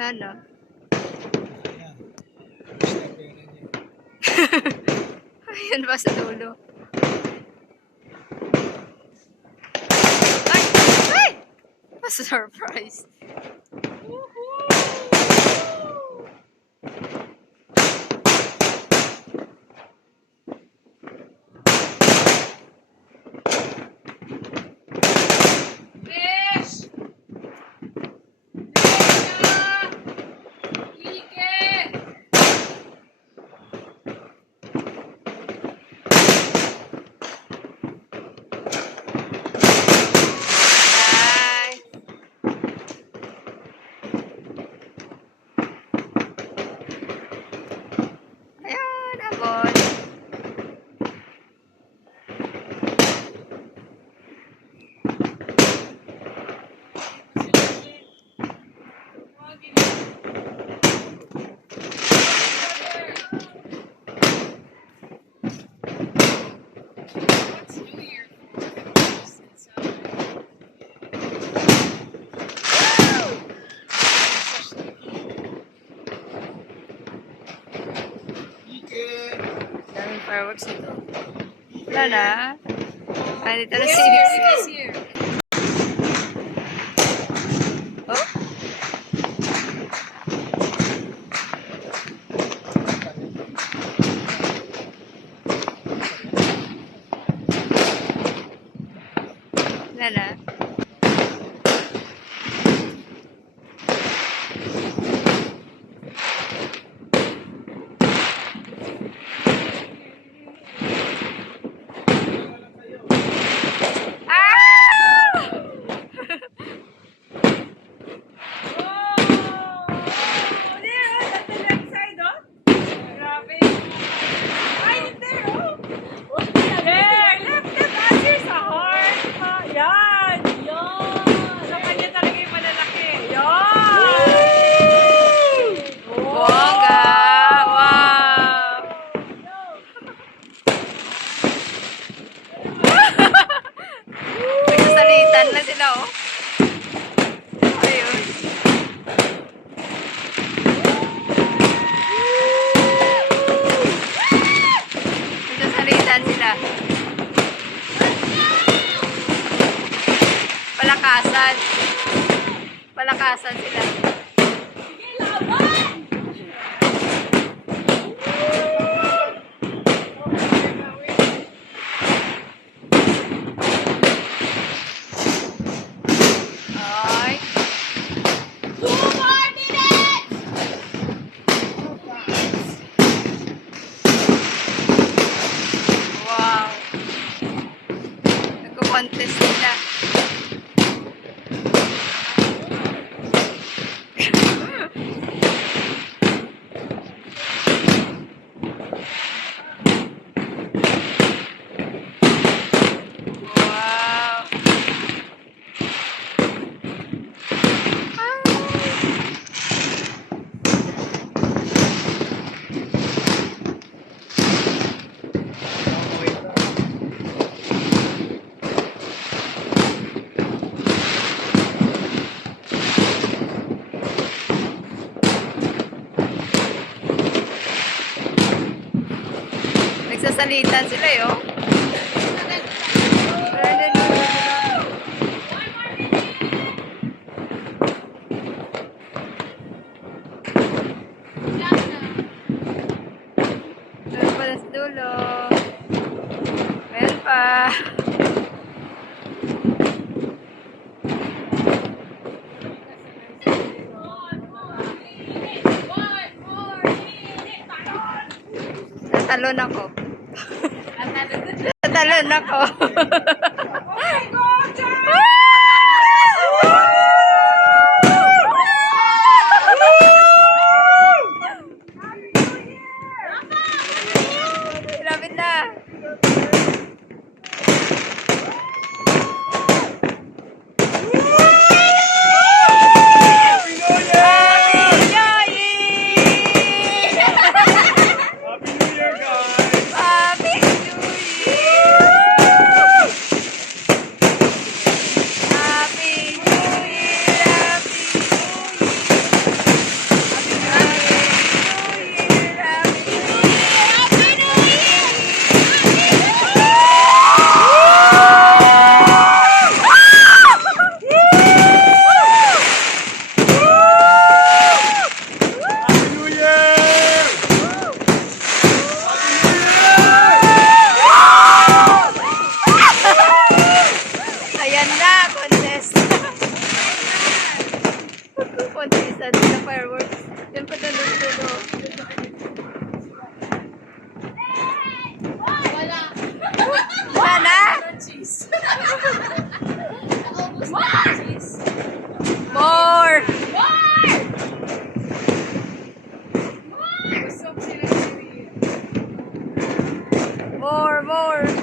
Wala na. Ayan ba sa dulo? Ay! Ay! Mas surprise. Ayan, abon. Daming fireworks ito. Wala na. Ah, dito na si Oh? Wala na. Nagsasalitan na sila, oh. Ayun. Nagsasalitan sila. Palakasan. Palakasan sila. Contest nila. Wow. Nagsasalitan sila, yo. Meron pa sa dulo. Meron pa. Natalon ako. Natalon ako. Oh my God! Lapit na. na, contest. Contest natin sa fireworks. Yan pa dulo. Wala na? Cheese. More! Busog sila. More!